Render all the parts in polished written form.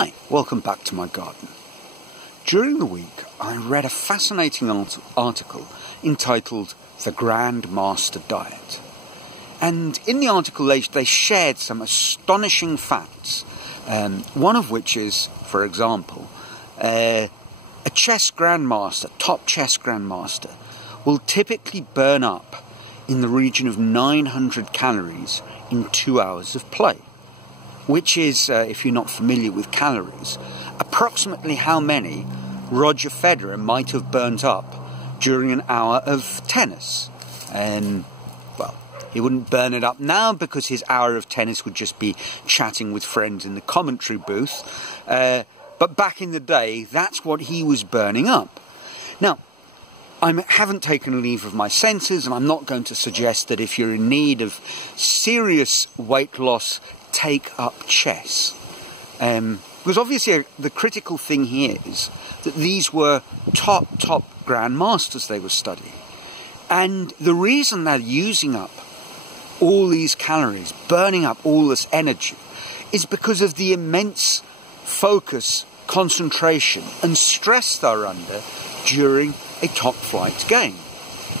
Hi, welcome back to my garden. During the week, I read a fascinating article entitled The Grandmaster Diet. And in the article, they shared some astonishing facts, one of which is, for example, a chess grandmaster, top chess grandmaster, will typically burn up in the region of 900 calories in 2 hours of play, which is, if you're not familiar with calories, approximately how many Roger Federer might have burnt up during an hour of tennis. Well, he wouldn't burn it up now because his hour of tennis would just be chatting with friends in the commentary booth. But back in the day, that's what he was burning up. Now, I haven't taken leave of my senses, and I'm not going to suggest that if you're in need of serious weight loss, take up chess. Because obviously the critical thing here is that these were top grandmasters they were studying. And the reason they're using up all these calories, burning up all this energy, is because of the immense focus, concentration and stress they're under during a top flight game.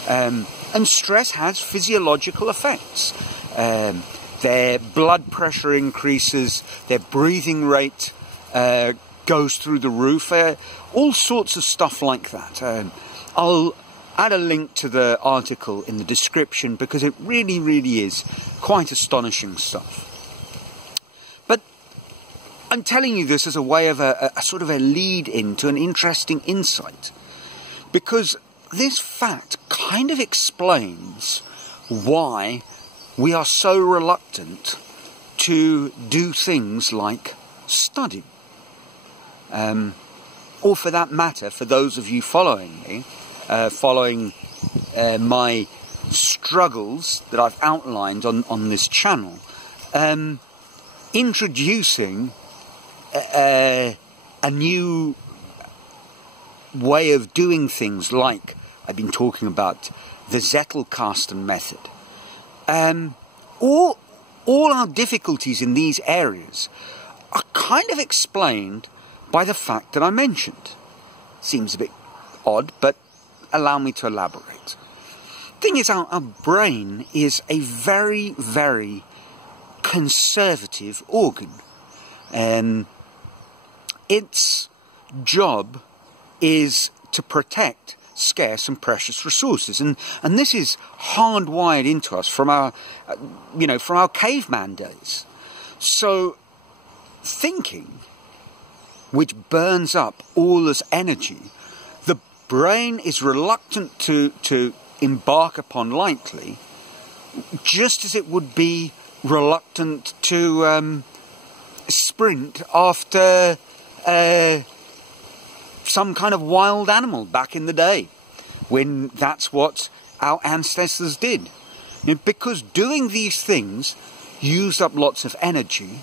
And stress has physiological effects. Their blood pressure increases, their breathing rate goes through the roof, all sorts of stuff like that. I'll add a link to the article in the description because it really is quite astonishing stuff. But I'm telling you this as a way of a sort of a lead into an interesting insight, because this fact kind of explains why we are so reluctant to do things like study. Or for that matter, for those of you following me, following my struggles that I've outlined on this channel, introducing a new way of doing things, like I've been talking about the Zettelkasten method. All our difficulties in these areas are kind of explained by the fact that I mentioned. Seems a bit odd, but allow me to elaborate. Thing is, our brain is a very conservative organ. Its job is to protect scarce and precious resources, and this is hardwired into us from our from our caveman days. So thinking, which burns up all this energy, the brain is reluctant to embark upon lightly, just as it would be reluctant to sprint after some kind of wild animal back in the day, when that's what our ancestors did. Because doing these things used up lots of energy.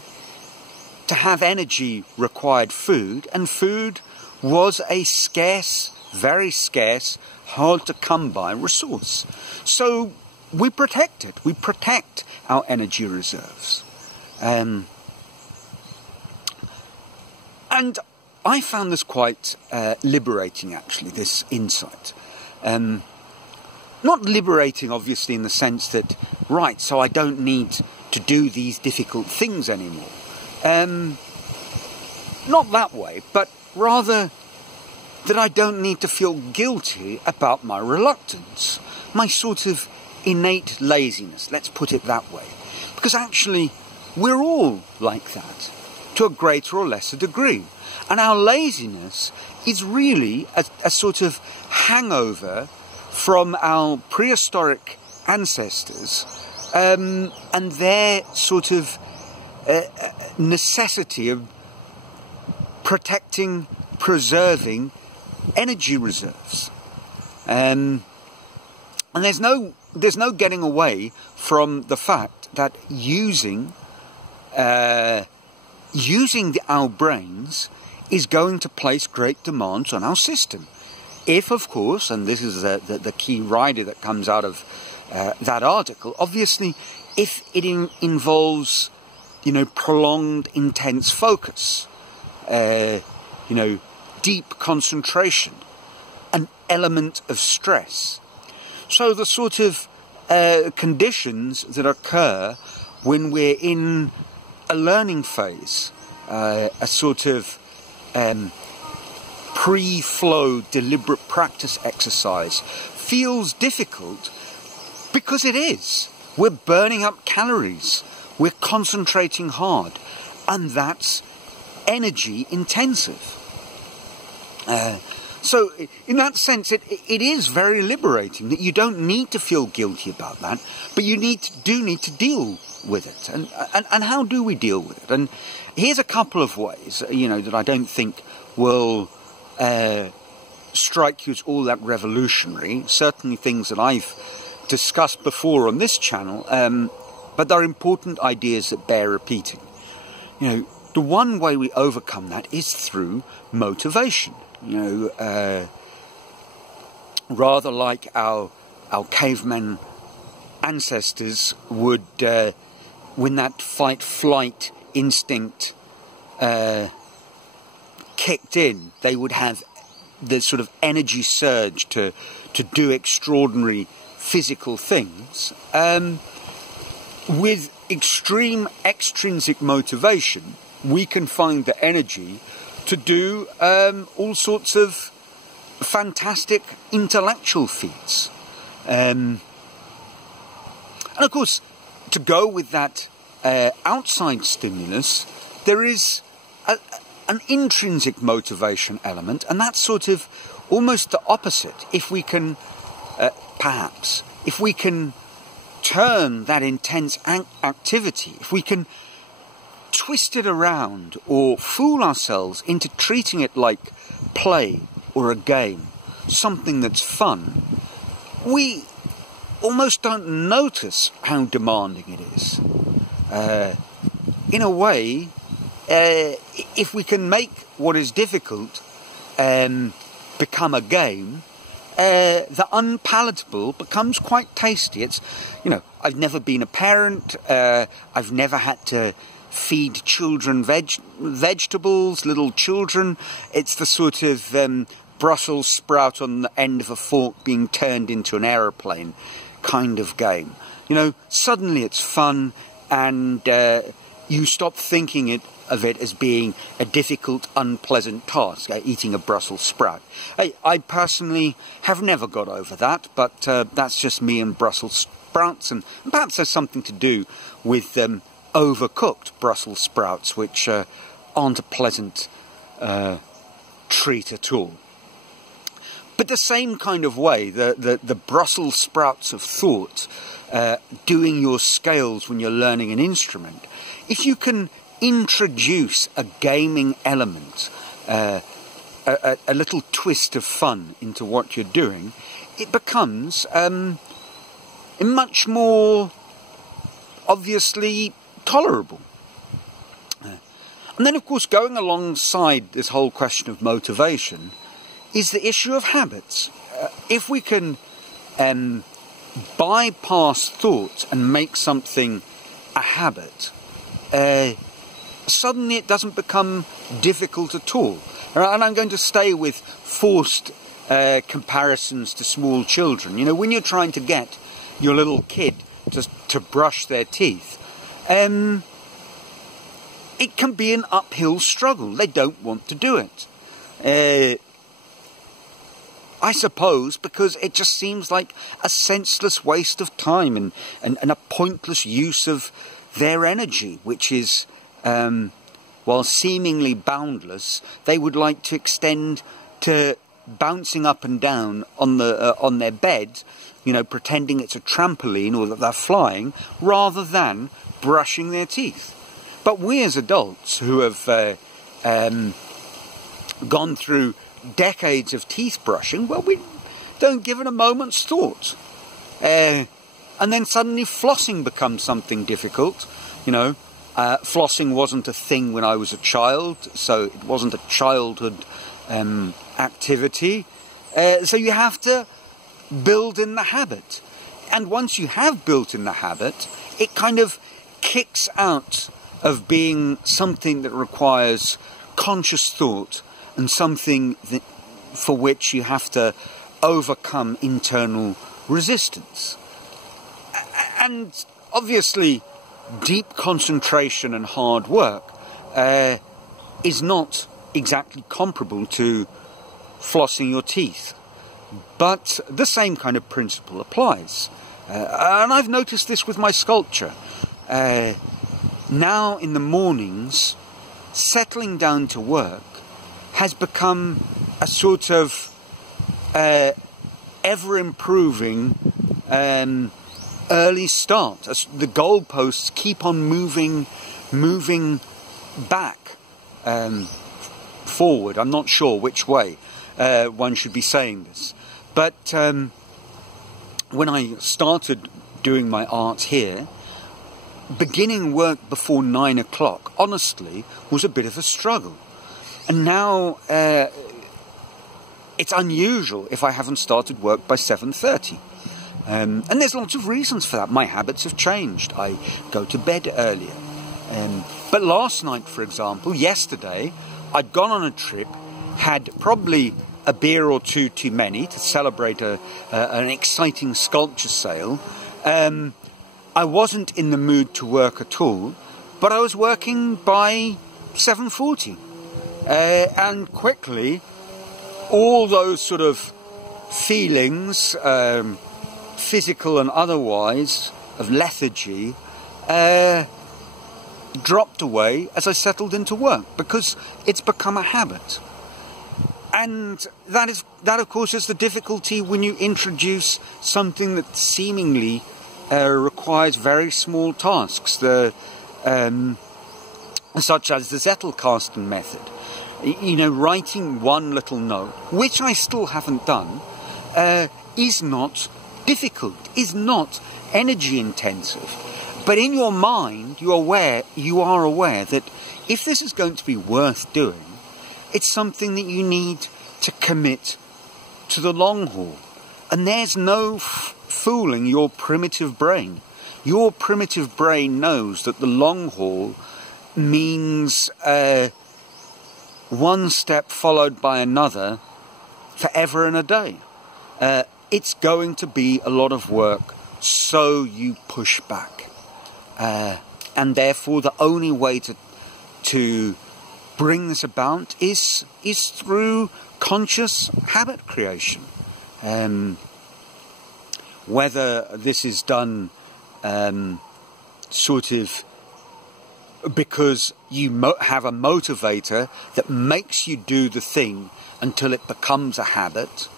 To have energy required food, and food was a scarce, very scarce, hard to come by resource. So we protect it. We protect our energy reserves. And I found this quite liberating, actually, this insight. Not liberating, obviously, in the sense that, right, so I don't need to do these difficult things anymore. Not that way, but rather that I don't need to feel guilty about my reluctance, my sort of innate laziness, let's put it that way. Because actually, we're all like that, to a greater or lesser degree. And our laziness is really a sort of hangover from our prehistoric ancestors, and their sort of necessity of protecting, preserving energy reserves. And there's no getting away from the fact that using our brains is going to place great demands on our system. If, of course, and this is the key rider that comes out of that article, obviously, if it involves, prolonged, intense focus. deep concentration, an element of stress. So the sort of conditions that occur when we're in a learning phase, a sort of pre-flow deliberate practice exercise, feels difficult because it is. We're burning up calories, we're concentrating hard, and that's energy intensive. So in that sense, it is very liberating that you don't need to feel guilty about that, but you do need to deal with it. And how do we deal with it? And here's a couple of ways, that I don't think will strike you as all that revolutionary. Certainly things that I've discussed before on this channel, but they're important ideas that bear repeating. The one way we overcome that is through motivation. Rather like our caveman ancestors would, when that fight-flight instinct kicked in, they would have the sort of energy surge to do extraordinary physical things. With extreme extrinsic motivation, we can find the energy to do all sorts of fantastic intellectual feats. And of course, to go with that outside stimulus, there is an intrinsic motivation element, and that's sort of almost the opposite. If we can, if we can turn that intense activity, if we can twist it around or fool ourselves into treating it like play or a game, something that's fun, we almost don't notice how demanding it is. In a way, if we can make what is difficult become a game, the unpalatable becomes quite tasty. It's, I've never been a parent, I've never had to feed children vegetables, little children. It's the sort of Brussels sprout on the end of a fork being turned into an aeroplane kind of game. Suddenly it's fun, and you stop thinking of it as being a difficult, unpleasant task, eating a Brussels sprout. I personally have never got over that, but that's just me and Brussels sprouts, and perhaps there's something to do with overcooked Brussels sprouts, which aren't a pleasant treat at all. But the same kind of way, the Brussels sprouts of thought, doing your scales when you're learning an instrument, if you can introduce a gaming element, a little twist of fun into what you're doing, it becomes much more obviously tolerable. And then, of course, going alongside this whole question of motivation is the issue of habits. If we can bypass thought and make something a habit, suddenly it doesn't become difficult at all. And I'm going to stay with forced comparisons to small children. When you're trying to get your little kid to brush their teeth, it can be an uphill struggle. They don't want to do it. I suppose because it just seems like a senseless waste of time and a pointless use of their energy, which is, while seemingly boundless, they would like to extend to bouncing up and down on their bed, pretending it's a trampoline or that they're flying, rather than brushing their teeth. But we as adults who have gone through decades of teeth brushing, well, we don't give it a moment's thought. And then suddenly flossing becomes something difficult. Flossing wasn't a thing when I was a child, so it wasn't a childhood activity. So you have to build in the habit. And once you have built in the habit, it kind of kicks out of being something that requires conscious thought and something for which you have to overcome internal resistance. And obviously, deep concentration and hard work is not exactly comparable to flossing your teeth. But the same kind of principle applies. And I've noticed this with my sculpture. Now in the mornings, settling down to work has become a sort of ever-improving early start. As the goalposts keep on moving back, forward. I'm not sure which way one should be saying this. But when I started doing my art here, beginning work before 9 o'clock, honestly, was a bit of a struggle. And now it's unusual if I haven't started work by 7:30. And there's lots of reasons for that. My habits have changed. I go to bed earlier. But last night, for example, yesterday, I'd gone on a trip, had probably a beer or two too many to celebrate an exciting sculpture sale. I wasn't in the mood to work at all, but I was working by 7:40. And quickly, all those sort of feelings, physical and otherwise, of lethargy, dropped away as I settled into work, because it's become a habit. And that, of course, is the difficulty when you introduce something that seemingly requires very small tasks, such as the Zettelkasten method. You know, writing one little note, which I still haven't done, is not difficult, is not energy intensive. But in your mind, you are aware that if this is going to be worth doing, it's something that you need to commit to the long haul. And there's no fooling your primitive brain. Your primitive brain knows that the long haul means one step followed by another forever and a day. It's going to be a lot of work, so you push back. And therefore the only way to bring this about is through conscious habit creation. Whether this is done sort of because you have a motivator that makes you do the thing until it becomes a habit,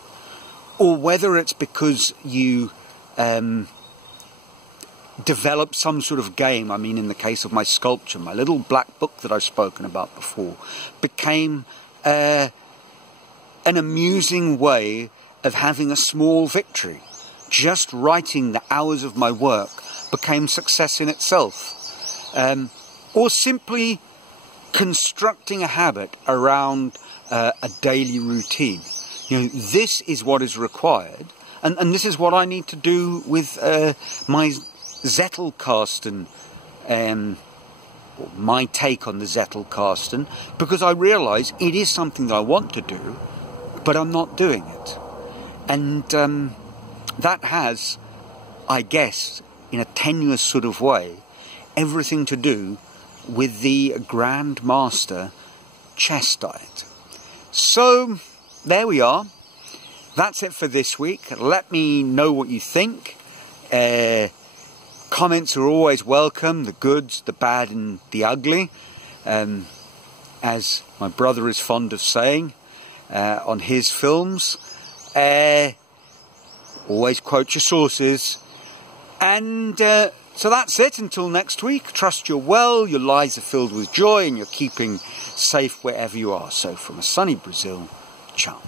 or whether it's because you develop some sort of game. I mean, in the case of my sculpture, my little black book that I've spoken about before became an amusing way of having a small victory. Just writing the hours of my work became success in itself. Or simply constructing a habit around a daily routine. You know, this is what is required, and this is what I need to do with my Zettelkasten, my take on the Zettelkasten, because I realise it is something that I want to do, but I'm not doing it. And that has, I guess, in a tenuous sort of way, everything to do with the Grandmaster chess diet. So, there we are. That's it for this week. Let me know what you think. Comments are always welcome, the good, the bad and the ugly. As my brother is fond of saying on his films. Always quote your sources. And so that's it until next week. Trust you're well, your lives are filled with joy, and you're keeping safe wherever you are. So from a sunny Brazil, ciao.